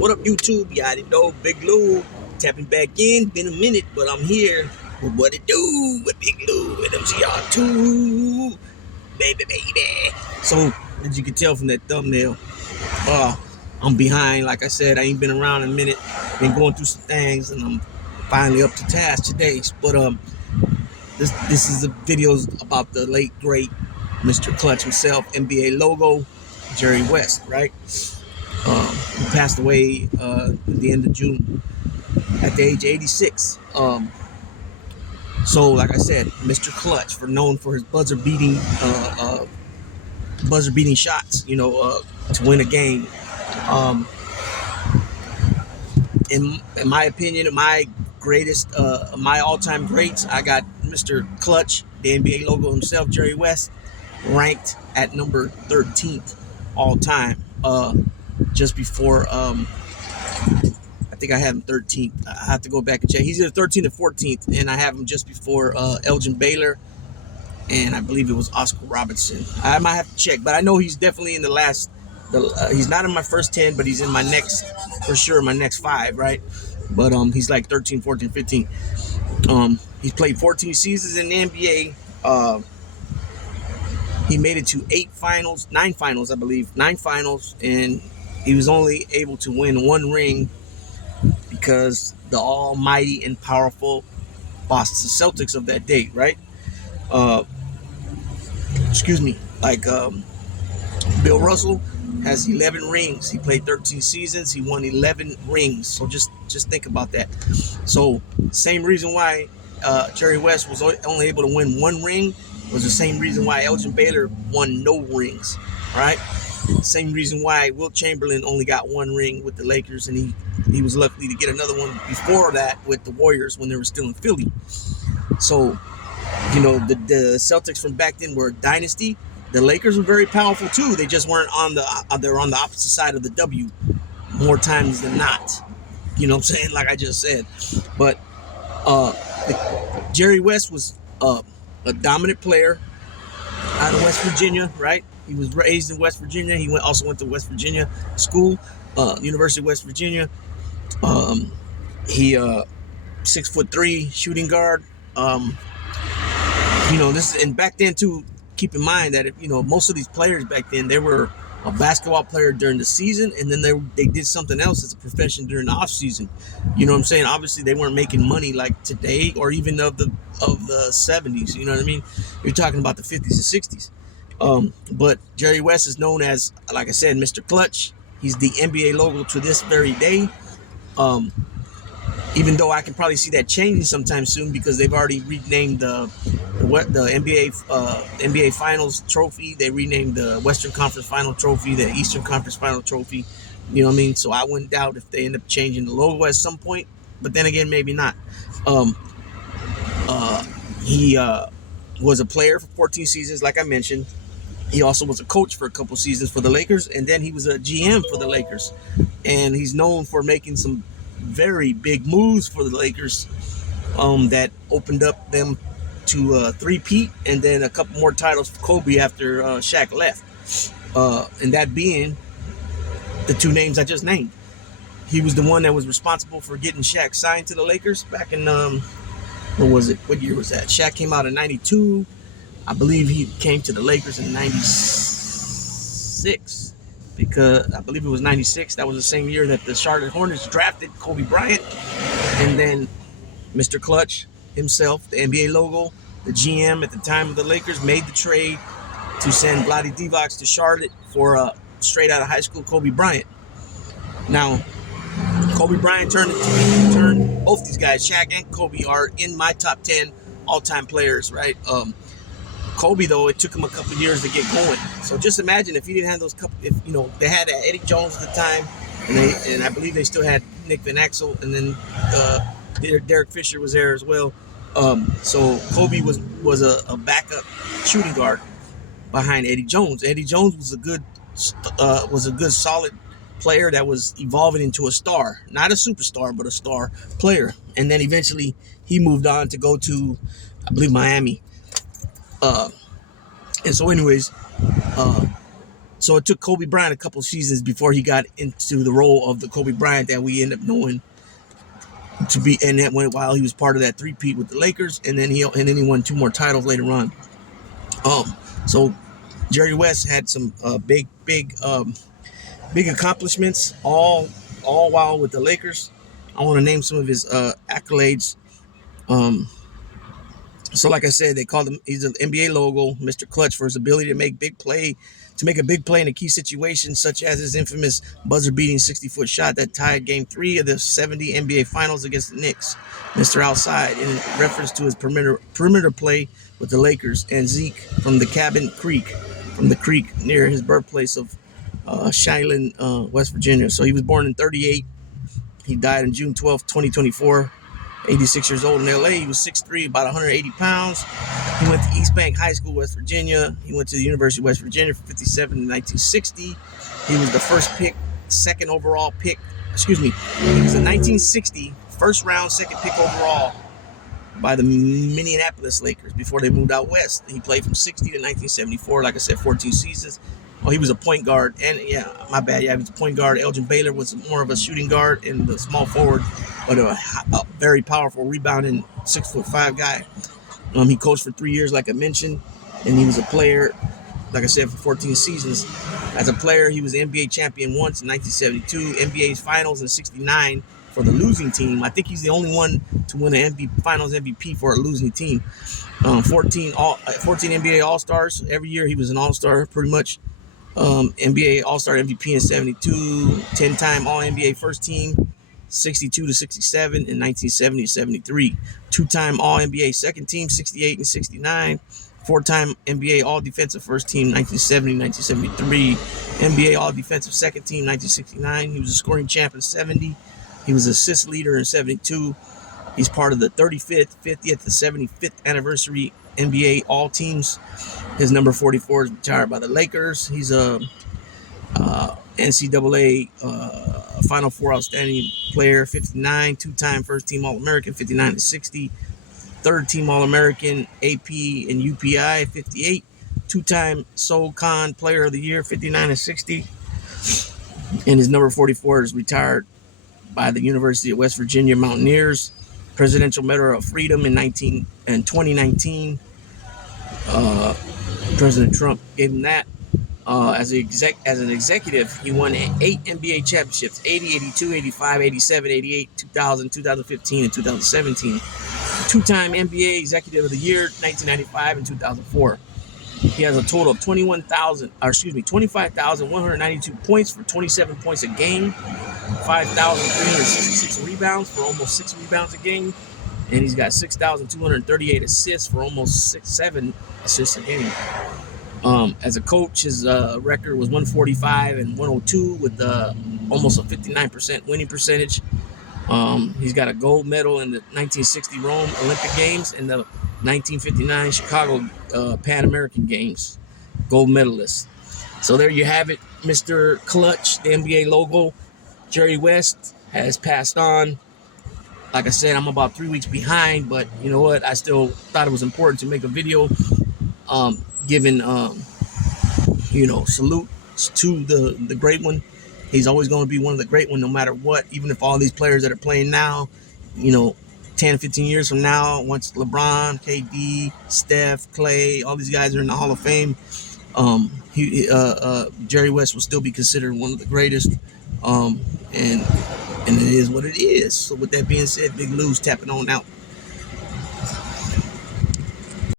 What up, YouTube? You already know, Big Lou. Tapping back in. Been a minute, but I'm here. Well, what it do with Big Lou and MCR2? Baby. So, as you can tell from that thumbnail, I'm behind. Like I said, I ain't been around in a minute. Been going through some things, and I'm finally up to task today. But this is a video about the late, great Mr. Clutch himself, NBA logo, Jerry West, right? He passed away at the end of June at the age of 86. So, like I said, Mr. Clutch, known for his buzzer-beating shots, to win a game. In my opinion, my all-time greats, I got Mr. Clutch, the NBA logo himself, Jerry West, ranked at number 13th all time. Just before, I think I have him 13th. I have to go back and check. He's either 13th or 14th, and I have him just before Elgin Baylor, and I believe it was Oscar Robertson. I might have to check, but I know he's definitely in the last. He's not in my first 10, but he's in my next, for sure, my next 5, right? But he's like 13, 14, 15. He's played 14 seasons in the NBA. He made it to 9 finals, I believe, 9 finals, and he was only able to win 1 ring because the almighty and powerful Boston Celtics of that day, right? Bill Russell has 11 rings. He played 13 seasons. He won 11 rings. So just think about that. So same reason why Jerry West was only able to win 1 ring was the same reason why Elgin Baylor won no rings, right? Same reason why Wilt Chamberlain only got 1 ring with the Lakers, and he was lucky to get another one before that with the Warriors when they were still in Philly. So, the Celtics from back then were a dynasty. The Lakers were very powerful too. They just weren't they were on the opposite side of the W more times than not. You know what I'm saying? Like I just said. But Jerry West was a dominant player out of West Virginia, right? He was raised in West Virginia. He also went to West Virginia school, University of West Virginia. He 6'3" shooting guard. And back then too, keep in mind that most of these players back then, they were a basketball player during the season, and then they did something else as a profession during the off season. You know what I'm saying? Obviously, they weren't making money like today, or even of the 70s. You know what I mean? You're talking about the 50s and 60s. But Jerry West is known as, like I said, Mr. Clutch. He's the NBA logo to this very day. Even though I can probably see that changing sometime soon because they've already renamed the NBA Finals trophy. They renamed the Western Conference Final trophy, the Eastern Conference Final trophy. You know what I mean? So I wouldn't doubt if they end up changing the logo at some point. But then again, maybe not. He was a player for 14 seasons, like I mentioned. He also was a coach for a couple seasons for the Lakers, and then he was a GM for the Lakers. And he's known for making some very big moves for the Lakers that opened up them to three-peat and then a couple more titles for Kobe after Shaq left. And that being the 2 names I just named. He was the one that was responsible for getting Shaq signed to the Lakers back in, what year was that? Shaq came out in 92. I believe he came to the Lakers in 96. Because I believe it was 96. That was the same year that the Charlotte Hornets drafted Kobe Bryant. And then Mr. Clutch himself, the NBA logo, the GM at the time of the Lakers, made the trade to send Vlade Divac to Charlotte for straight out of high school Kobe Bryant. Now, Kobe Bryant turned both these guys, Shaq and Kobe, are in my top 10 all-time players, right? Kobe, though, it took him a couple of years to get going. So just imagine if he didn't have those couple, they had Eddie Jones at the time, and I believe they still had Nick Van Exel, and then Derek Fisher was there as well. So Kobe was a backup shooting guard behind Eddie Jones. Eddie Jones was a good solid player that was evolving into a star, not a superstar, but a star player. And then eventually he moved on to go to, I believe, Miami. And so anyways, So it took Kobe Bryant a couple seasons before he got into the role of the Kobe Bryant that we end up knowing to be. And that went while he was part of that three-peat with the Lakers, and then he won 2 more titles later on. So Jerry West had some big accomplishments, all while with the Lakers. I want to name some of his accolades. So like I said, they called him, he's an NBA logo, Mr. Clutch, for his ability to make a big play in a key situation, such as his infamous buzzer-beating 60-foot shot that tied Game 3 of the 70 NBA Finals against the Knicks. Mr. Outside, in reference to his perimeter play with the Lakers, and Zeke from the creek near his birthplace of Shiloh, West Virginia. So he was born in 1938. He died on June 12th, 2024. 86 years old in LA. He was 6'3", about 180 pounds. He went to East Bank High School, West Virginia. He went to the University of West Virginia from 57 to 1960. He was the first pick, second overall pick. He was a 1960 first round, second pick overall by the Minneapolis Lakers before they moved out west. He played from 60 to 1974. Like I said, 14 seasons. Oh, he was a point guard, and yeah, my bad. Yeah, he was a point guard. Elgin Baylor was more of a shooting guard and the small forward, but a very powerful rebounding 6'5" guy. He coached for 3 years, like I mentioned, and he was a player, like I said, for 14 seasons. As a player, he was the NBA champion once in 1972, NBA's Finals in '69 for the losing team. I think he's the only one to win an Finals MVP for a losing team. 14 NBA All-Stars. Every year he was an All-Star, pretty much. NBA All-Star MVP in '72, 10-time All-NBA first team, 62 to 67 in 1970 to 73, 2-time All-NBA second team, 68 and 69, 4-time NBA All-Defensive first team, 1970, 1973, NBA All-Defensive second team, 1969. He was a scoring champ in '70. He was assist leader in '72. He's part of the 35th, 50th, and 75th anniversary NBA All Teams. His number 44 is retired by the Lakers. He's a NCAA Final Four outstanding player, 59, 2-time first team All-American, 59 to 60, third team All-American, AP and UPI, 58, 2-time SoCon Player of the Year, 59 to 60. And his number 44 is retired by the University of West Virginia Mountaineers. Presidential Medal of Freedom in 2019. President Trump gave him that. As an executive, he won 8 NBA championships: 80, 82, 85, 87, 88, 2000, 2015, and 2017. 2-time NBA Executive of the Year, 1995 and 2004. He has a total of 25,192 points for 27 points a game, 5,366 rebounds for almost 6 rebounds a game, and he's got 6,238 assists for almost 7 assists a game. As a coach, his record was 145 and 102 with almost a 59% winning percentage. He's got a gold medal in the 1960 Rome Olympic Games and the 1959 Chicago Pan American Games, gold medalist. So there you have it, Mr. Clutch, the NBA logo. Jerry West has passed on. Like I said, I'm about 3 weeks behind, but you know what? I still thought it was important to make a video giving, salutes to the great one. He's always going to be one of the great ones no matter what, even if all these players that are playing now, 10, 15 years from now, once LeBron, KD, Steph, Clay, all these guys are in the Hall of Fame, Jerry West will still be considered one of the greatest, and it is what it is. So with that being said, Big Lou's tapping on out.